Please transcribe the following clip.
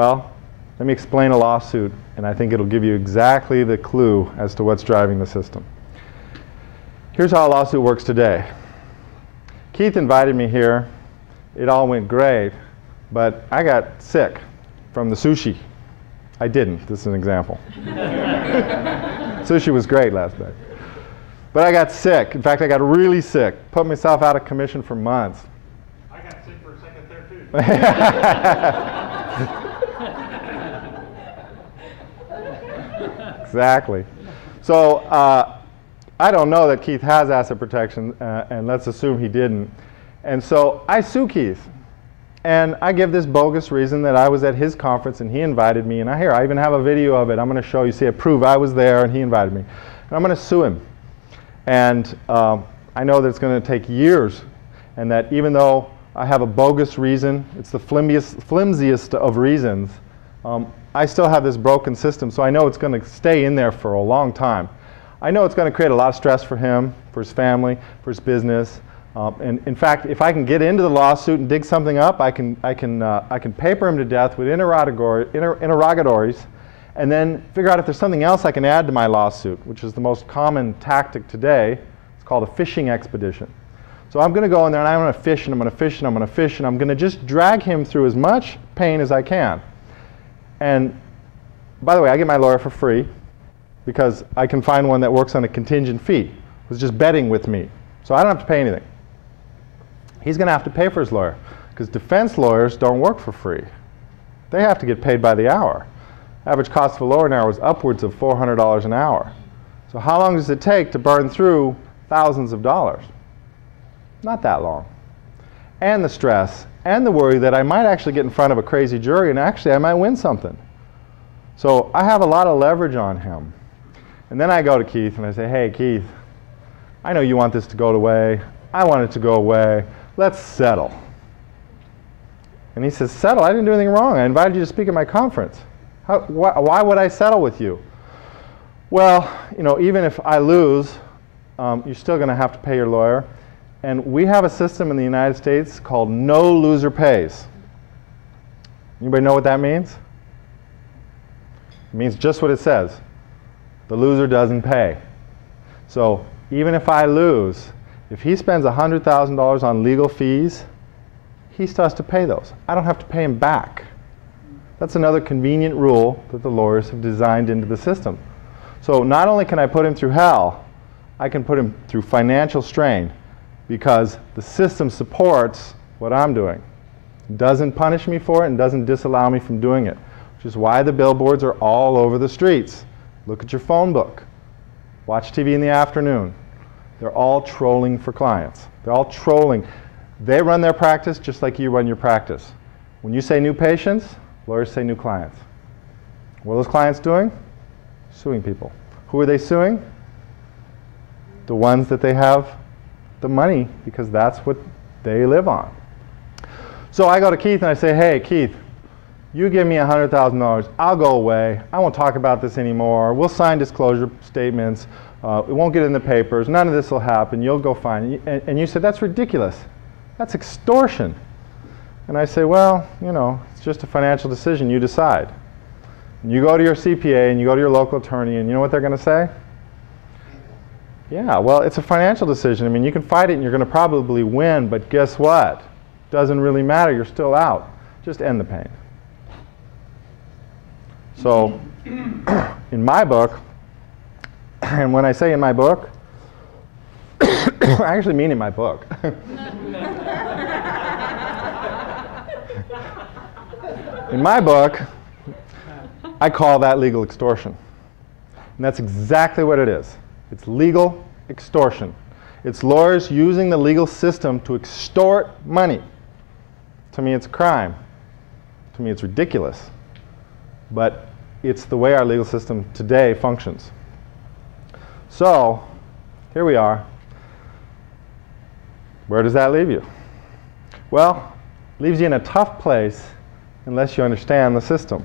Well, let me explain a lawsuit, and I think it'll give you exactly the clue as to what's driving the system. Here's how a lawsuit works today. Keith invited me here. It all went great, but I got sick from the sushi. I didn't. This is an example. Sushi was great last night. But I got sick. In fact, I got really sick. Put myself out of commission for months. I got sick for a second there, too. Exactly. So I don't know that Keith has asset protection, and let's assume he didn't. And so I sue Keith. And I give this bogus reason that I was at his conference and he invited me. And I even have a video of it. I'm going to show you. See, I prove I was there and he invited me. And I'm going to sue him. And I know that it's going to take years. And that even though I have a bogus reason, it's the flimsiest of reasons, I still have this broken system. So I know it's going to stay in there for a long time. I know it's going to create a lot of stress for him, for his family, for his business. And in fact, if I can get into the lawsuit and dig something up, I can paper him to death with interrogatories, and then figure out if there's something else I can add to my lawsuit, which is the most common tactic today. It's called a fishing expedition. So I'm going to go in there and I'm going to fish and I'm going to fish and I'm going to fish and I'm going to just drag him through as much pain as I can. And by the way, I get my lawyer for free because I can find one that works on a contingent fee, who's just betting with me. So I don't have to pay anything. He's going to have to pay for his lawyer because defense lawyers don't work for free. They have to get paid by the hour. Average cost of a lawyer now is upwards of $400 an hour. So how long does it take to burn through thousands of dollars? Not that long. And the stress and the worry that I might actually get in front of a crazy jury and actually I might win something. So I have a lot of leverage on him. And then I go to Keith and I say, hey, Keith, I know you want this to go away. I want it to go away. Let's settle. And he says, settle? I didn't do anything wrong. I invited you to speak at my conference. Why would I settle with you? Well, you know, even if I lose, you're still going to have to pay your lawyer. And we have a system in the United States called no loser pays. Anybody know what that means? It means just what it says. The loser doesn't pay. So even if I lose, if he spends $100,000 on legal fees, he still has to pay those. I don't have to pay him back. That's another convenient rule that the lawyers have designed into the system. So not only can I put him through hell, I can put him through financial strain because the system supports what I'm doing. It doesn't punish me for it and doesn't disallow me from doing it, which is why the billboards are all over the streets. Look at your phone book. Watch TV in the afternoon. They're all trolling for clients. They're all trolling. They run their practice just like you run your practice. When you say new patients, lawyers say new clients. What are those clients doing? Suing people. Who are they suing? The ones that they have the money because that's what they live on. So I go to Keith and I say, hey, Keith, you give me $100,000, I'll go away. I won't talk about this anymore. We'll sign disclosure statements. It won't get in the papers. None of this will happen. You'll go fine. And you said, that's ridiculous. That's extortion. And I say, well, you know, it's just a financial decision. You decide. And you go to your CPA and you go to your local attorney, and you know what they're going to say? Yeah, well, it's a financial decision. I mean, you can fight it and you're going to probably win, but guess what? Doesn't really matter. You're still out. Just end the pain. So in my book, and when I say in my book, I actually mean in my book. In my book, I call that legal extortion. And that's exactly what it is. It's legal extortion. It's lawyers using the legal system to extort money. To me, it's a crime. To me, it's ridiculous. But it's the way our legal system today functions. So, here we are. Where does that leave you? Well, it leaves you in a tough place unless you understand the system.